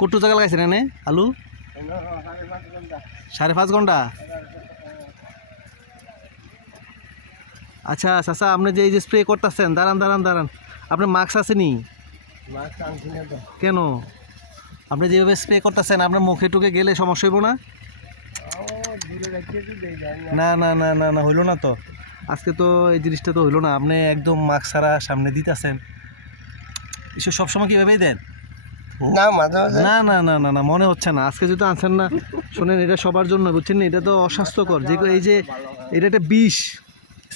কটু জায়গা লাগাইছেন এনে? আলু? সাড়ে পাঁচ ঘণ্টা? আচ্ছা চাচা আপনি যে এই যে স্প্রে করতেছেন, দাঁড়ান দাঁড়ান দাঁড়ান। আপনার মাস্ক আসেনি কেন? আপনি যেভাবে স্প্রে করতেছেন, আপনার মুখে টুকে গেলে সমস্যা হইব না? না না না না না, হইল না তো। আজকে তো এই জিনিসটা তো হইল না। আপনি একদম মাস্ক ছাড়া সামনে দিতেছেন। এসব সবসময় কীভাবেই দেন? না না না না না মনে হচ্ছে না। আজকে যদি আনছেন না, শোনেন, এটা সবার জন্য, বুঝছেন না? এটা তো অস্বাস্থ্যকর। যে এই যে, এটা একটা বিষ।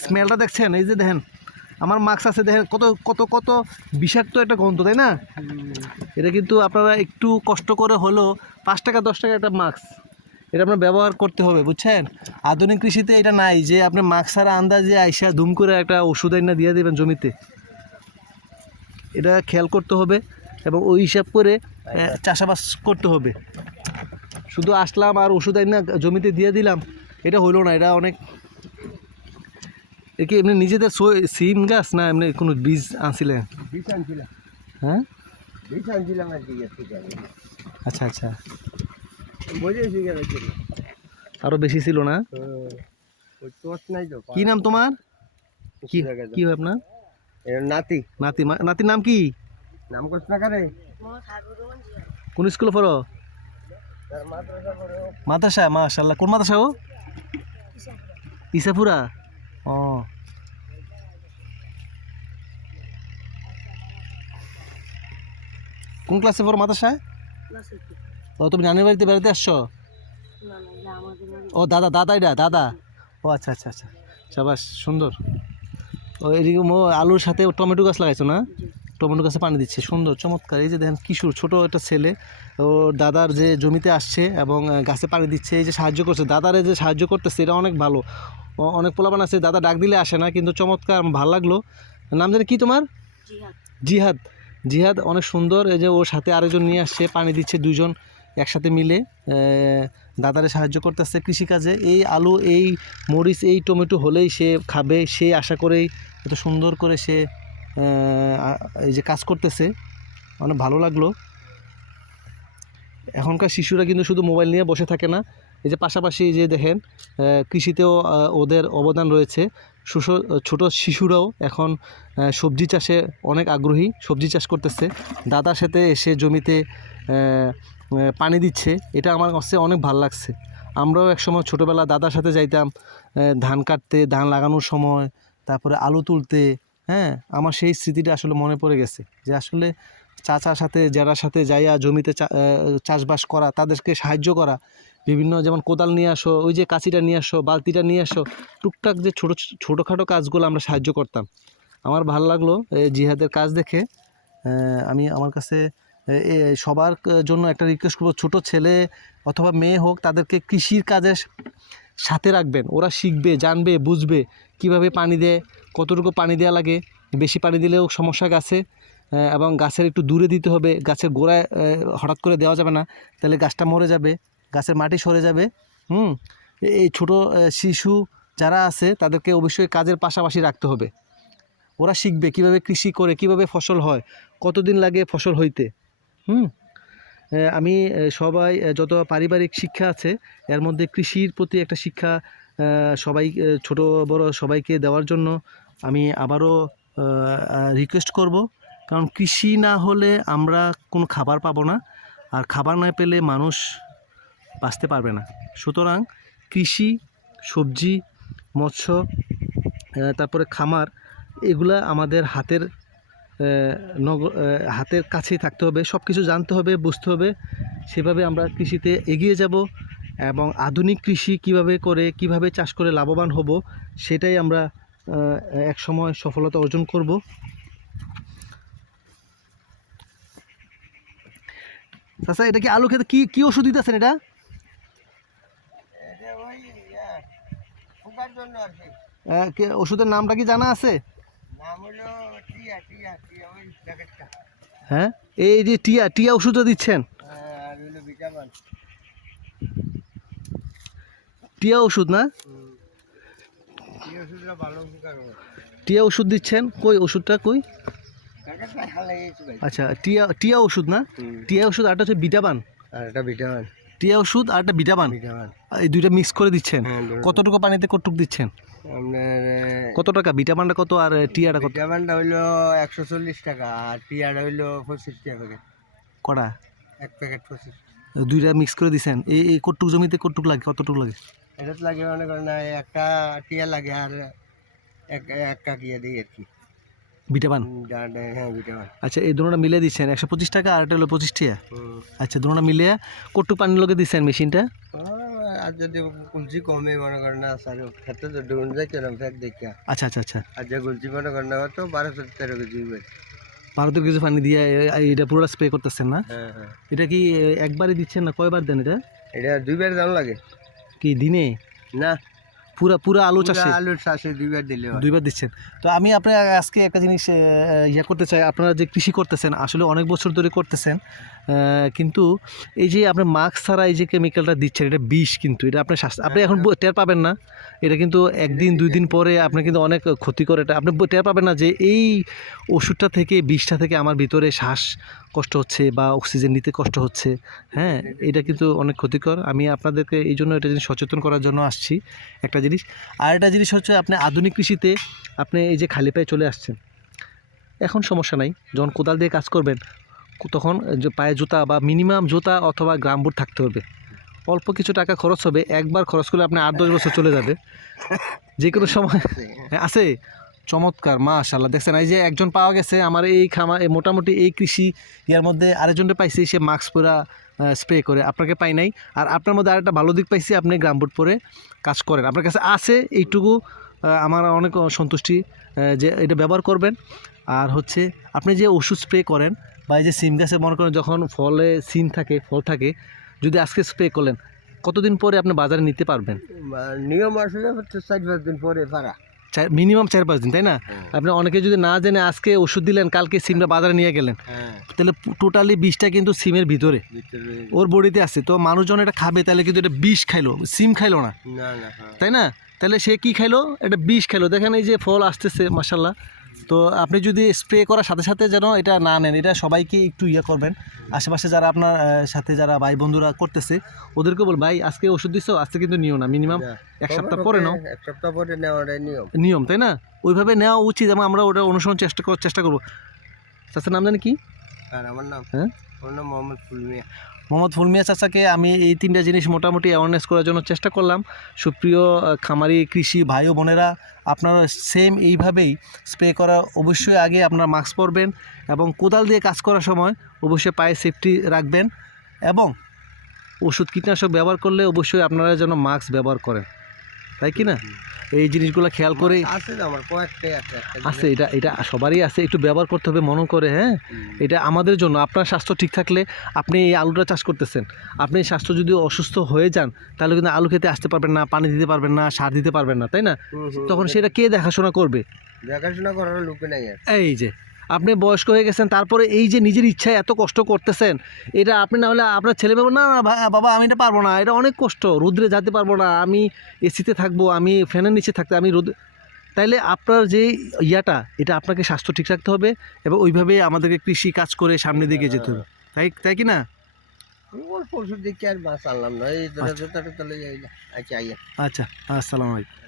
স্মেলটা দেখছেন? এই যে দেখেন, আমার মাস্ক আছে, দেখেন, কত কত কত বিষাক্ত একটা গন্ধ, তাই না? এটা কিন্তু আপনারা একটু কষ্ট করে হলেও পাঁচ টাকা, দশ টাকা একটা মাস্ক, এটা আপনার ব্যবহার করতে হবে, বুঝছেন? আধুনিক কৃষিতে এটা নাই, যে আপনি মাস্ক ছাড়া আন্দাজে আইসা ধুম করে একটা ওষুধ আইনা দিয়ে দেবেন জমিতে। এটা খেয়াল করতে হবে। এবং ওই হিসাব করে আহ, চাষাবাস করতে হবে। শুধু আসলাম আর ওষুধ আইনা জমিতে দিয়ে দিলাম এটা হইল না এটা অনেক এ কি এমনি নিজেদের সিম গাছ না এমনি কোনো বীজ আনছিলেন? আনছিলাম। হ্যাঁ? বিষ আনছিলাম আর কি আচ্ছা আচ্ছা। আরও বেশি ছিল না? কি নাম তোমার? কি হয় আপনার? নাতি। নাতি নাতির নাম কি? নাম কোন স্কুলে পড়ো? মাদ্রাসা মাশাল্লাহ কোন মাদ্রাসা ও ইসাপুরা। ও। কোন ক্লাসে পড়ো মাদ্রাসায় ও, তুমি নানির বাড়িতে বেড়াতে আসছো? ও, দাদা দাদা এটা, দাদা। ও আচ্ছা আচ্ছা আচ্ছা। সাবাস, সুন্দর। ও, এদিকে আলুর সাথে টমেটো গাছ লাগাইছো না? টমেটো গাছে পানি দিচ্ছে। সুন্দর চমৎকার। এই যে দেখেন কিশোর ছোট একটা ছেলে। ও দাদার যে জমিতে আসছে এবং গাছে পানি দিচ্ছে এই যে সাহায্য করছে। দাদারে যে সাহায্য করতেছে এটা অনেক ভালো। অনেক পোলাপান আছে দাদা ডাক দিলে আসে না কিন্তু চমৎকার আমার ভালো লাগল। নাম জানি কি তোমার? জিহাদ। জিহাদ। অনেক সুন্দর এই যে ওর সাথে আরেকজন নিয়ে আসছে পানি দিচ্ছে দুজন একসাথে মিলে। দাদারে সাহায্য করতেছে কৃষিকাজে। এই আলু এই মরিচ এই টমেটো হলেই সে খাবে। সেই আশা করেই এত সুন্দর করে সে এই যে কাজ করতেছে, অনেক ভালো লাগল। এখনকার শিশুরা কিন্তু শুধু মোবাইল নিয়ে বসে থাকে না। এই যে পাশাপাশি যে দেখেন কৃষিতেও ওদের অবদান রয়েছে। সুস, ছোট শিশুরাও এখন সবজি চাষে অনেক আগ্রহী, সবজি চাষ করতেছে। দাদার সাথে এসে জমিতে পানি দিচ্ছে, এটা আমার কাছে অনেক ভালো লাগছে। আমরাও একসময় ছোটোবেলা দাদার সাথে যাইতাম ধান কাটতে, ধান লাগানোর সময়, তারপরে আলু তুলতে হ্যাঁ আমার সেই স্মৃতিটা আসলে মনে পড়ে গেছে যে আসলে চাচার সাথে যারা সাথে যাইয়া জমিতে চাষবাস করা, তাদেরকে সাহায্য করা, বিভিন্ন যেমন কোদাল নিয়ে আসো, ওই যে কাঁচিটা নিয়ে আসো, বালতিটা নিয়ে আসো, টুকটাক যে ছোটো, ছোটোখাটো কাজগুলো আমরা সাহায্য করতাম। আমার ভালো লাগল জিহাদের কাজ দেখে। আমি আমার কাছে সবার জন্য একটা রিকোয়েস্ট করব, ছোটো ছেলে অথবা মেয়ে হোক, তাদেরকে কৃষির কাজের সাথে রাখবেন। ওরা শিখবে, জানবে, বুঝবে, কীভাবে পানি দেয় কতটুকু পানি দেওয়া লাগে, বেশি পানি দিলেও সমস্যা গাছে এবং গাছের একটু দূরে দিতে হবে, গাছের গোড়ায় হঠাৎ করে দেওয়া যাবে না, তাহলে গাছটা মরে যাবে, গাছের মাটি সরে যাবে, হুম? এই ছোট শিশু যারা আছে, তাদেরকে অবশ্যই কাজের পাশাপাশি রাখতে হবে। ওরা শিখবে কীভাবে কৃষি করে, কীভাবে ফসল হয়, কতদিন লাগে ফসল হইতে, হুম? আমি সবাই যত পারিবারিক শিক্ষা আছে, এর মধ্যে কৃষির প্রতি একটা শিক্ষা সবাই ছোট, বড় সবাইকে দেওয়ার জন্য আমি আবারও রিকোয়েস্ট করব। কারণ কৃষি না হলে আমরা কোনো খাবার পাবো না। আর খাবার না পেলে মানুষ বাঁচতে পারবে না। সুতরাং কৃষি, সবজি, মৎস্য তারপরে খামার, এগুলা আমাদের হাতের নগ হাতের কাছেই থাকতে হবে। সব কিছু জানতে হবে, বুঝতে হবে। সেভাবে আমরা কৃষিতে এগিয়ে যাব এবং আধুনিক কৃষি কীভাবে করে, কীভাবে চাষ করে লাভবান হব, সেটাই আমরা এক সময় সফলতা অর্জন করব। চাচা এটা কি আলু খেতে কি কি ওষুধ দিতেছেন এটা? ওষুধের নামটা কি জানা আছে? হ্যাঁ? এই যে টিয়া টিয়া ওষুধও দিচ্ছেন? ভিটামিন। টিয়া ওষুধ না এই ওষুধটা ভালো উপকার হবে টিয়া ওষুধ দিচ্ছেন? কই ওষুধটা কই? আচ্ছা টিয়া টিয়া ওষুধ না? টিয়া ওষুধ আরটা হচ্ছে বিটাবান। আর এটা ভিটামিন টিয়া ওষুধ আর একটা বিটাবান? এই দুইটা মিক্স করে দিচ্ছেন? হ্যাঁ কতটুকু পানিতে কতটুকু দিচ্ছেন? কত টাকা? বিটাবানটা কত আর টিয়াটা কত? ভিটামিনটা হইল একশো চল্লিশ টাকা আর টিয়াটা হইল পঁচিশ টাকা প্যাকেট কটা? এক প্যাকেট পঁচিশ। দুইটা মিক্স করে দিছেন এই এই কটুক জমিতে কটুক লাগে? কতটুকু লাগে? এটা তো লাগে মনে করেন একটা টিয়া লাগে আর এক এক কাকিয়া দিই আর কি বিটাবান হ্যাঁ ভিটামিন আচ্ছা এই দুটোটা মিলিয়ে দিচ্ছেন একশো পঁচিশ টাকা আর একটা হলো পঁচিশ হুম। আচ্ছা দুটোটা মিলিয়ে কটুক পানির লগে দিচ্ছেন মেশিনটা আর যদি কুলচি কমে মনে করেন না স্যার খেতে তো ডুন যাচ্ছে না ফেক দেখা আচ্ছা আচ্ছা আচ্ছা আর যে কুলচি মনে করেন না তো বারোশো তেরো কেজি হবে ভারতের কিছু পানি দিয়ে এটা পুরোটা স্প্রে করতেছেন না হ্যাঁ হ্যাঁ এটা কি একবারই দিচ্ছেন না কয়বার দেন এটা এটা দুইবার দাম লাগে কি দিনে না পুরা পুরা আলু চাষে? আলুর চাষে দুইবার দিলে দুইবার দিচ্ছেন। তো আমি আপনার আজকে একটা জিনিস ইয়া করতে চাই। আপনারা যে কৃষি করতেছেন আসলে অনেক বছর ধরে করতেছেন কিন্তু এই যে আপনি মাস্ক ছাড়া এই যে কেমিক্যালটা দিচ্ছেন এটা বিষ কিন্তু। এটা আপনার স্বাস্থ্য আপনি এখন টের পাবেন না। এটা কিন্তু একদিন দুই দিন পরে আপনি কিন্তু অনেক ক্ষতি করে। এটা আপনি টের পাবেন না যে এই ওষুধটা থেকে বিষটা থেকে আমার ভিতরে শ্বাস কষ্ট হচ্ছে বা অক্সিজেন নিতে কষ্ট হচ্ছে। হ্যাঁ এটা কিন্তু অনেক ক্ষতিকর। আমি আপনাদেরকে এই জন্য এটা জিনিস সচেতন করার জন্য আসছি। একটা জিনিস। আর একটা জিনিস হচ্ছে আপনি আধুনিক কৃষিতে আপনি এই যে খালি পায়ে চলে আসছেন, এখন সমস্যা নাই। যখন কোদাল দিয়ে কাজ করবেন, তখন পায়ে জুতা বা মিনিমাম জুতা অথবা গ্রাম বুট থাকতে হবে। অল্প কিছু টাকা খরচ হবে, একবার খরচ করলে আপনি আট দশ বছর চলে যাবে। যে কোনো সময় আছে? চমৎকার মাশাল্লাহ দেখছেন, এই যে একজন পাওয়া গেছে, আমার এই খামা মোটামুটি এই কৃষি ইয়ার মধ্যে আরেকজনটা পাইছি, সে মাস্ক পুরা স্প্রে করে। আপনাকে পাই নাই। আর আপনার মধ্যে আরেকটা ভালো দিক পাইছি, আপনি গ্রাম বুট পরে কাজ করেন। আপনার কাছে আছে, এইটুকু আমার অনেক সন্তুষ্টি যে এটা ব্যবহার করবেন। আর হচ্ছে, আপনি যে ওষুধ স্প্রে করেন বা এই যে সিম গাছে মনে করেন যখন ফলে সিম থাকে, ফল থাকে, যদি আজকে স্প্রে করলেন, কতদিন পরে আপনি বাজারে নিতে পারবেন? নিয়ম আসলে হচ্ছে চার পাঁচ দিন পরে পারা চার মিনিমাম চার পাঁচ দিন তাই না? আপনি অনেকে যদি না জেনে আজকে ওষুধ দিলেন কালকে সিমটা বাজারে নিয়ে গেলেন হ্যাঁ। তাহলে টোটালি বিষটা কিন্তু সিমের ভিতরে। ওর বডিতে আছে। তো মানুষজন এটা খাবে তাহলে কিন্তু এটা বিষ খাইলো সিম খাইলো না। হ্যাঁ। তাই না? তাহলে সে কি খাইলো? এটা বিষ খাইলো। দেখেন এই যে ফল আসতেছে মাসাল্লাহ তো আপনি যদি স্প্রে করার সাথে সাথে যেন এটা না নেন এটা সবাইকে একটু ইয়ে করবেন। আশেপাশে যারা আপনার সাথে যারা ভাই বন্ধুরা করতেছে ওদেরকে বল ভাই আজকে ওষুধ দিছো আজকে কিন্তু নিও না মিনিমাম এক সপ্তাহ পরে নাও। এক সপ্তাহ পরে নেওয়াটাই নিয়ম। নিয়ম তাই না? ওইভাবে নেওয়া উচিত এবং আমরা ওটা অনুসরণ চেষ্টা করার চেষ্টা করব। চাচার নাম জানি কি? আর আমার নাম? হ্যাঁ? আমার নাম মোহাম্মদ ফুলমিয়া। মোহাম্মদ ফুলমিয়া চাচাকে আমি এই তিনটা জিনিস মোটামুটি অ্যাওয়ারনেস করার জন্য চেষ্টা করলাম। সুপ্রিয় খামারি, কৃষি ভাই বোনেরা, আপনারা সেম এইভাবেই স্প্রে করা অবশ্যই আগে আপনার মাস্ক পরবেন এবং কোদাল দিয়ে কাজ করার সময় অবশ্যই পায়ে সেফটি রাখবেন এবং ওষুধ কীটনাশক ব্যবহার করলে অবশ্যই আপনারা যেন মাস্ক ব্যবহার করেন। তাই কি না? এই জিনিসগুলো খেয়াল করে আছে আমার কয়েকটাই আছে আছে এটা এটা সবারই আছে একটু ব্যবহার করতে হবে মনে করে হ্যাঁ? এটা আমাদের জন্য আপনার স্বাস্থ্য ঠিক থাকলে আপনি এই আলুটা চাষ করতেছেন। আপনি স্বাস্থ্য যদি অসুস্থ হয়ে যান তাহলে কিন্তু আলু খেতে আসতে পারবেন না পানি দিতে পারবেন না সার দিতে পারবেন না তাই না। তখন সেটা কে দেখাশোনা করবে? দেখাশোনা করার লোকে নাই এই যে আপনি বয়স্ক হয়ে গেছেন তারপরে এই যে নিজের ইচ্ছায় এত কষ্ট করতেছেন এটা আপনি না হলে আপনার ছেলে বাবা না না বাবা আমি এটা পারব না এটা অনেক কষ্ট রোদ্রে যেতে পারব না আমি এসিতে থাকব আমি ফ্যানের নিচে থাকতে আমি রোদ তাইলে আপনার যে ইয়াটা এটা আপনাকে স্বাস্থ্য ঠিক রাখতে হবে এবং ওইভাবে আমাদেরকে কৃষি কাজ করে সামনে দিকে যেতে হবে। তাই তাই কি না? আর মাছ আনলাম এই যাই আচ্ছা। আচ্ছা আসসালামু আলাইকুম।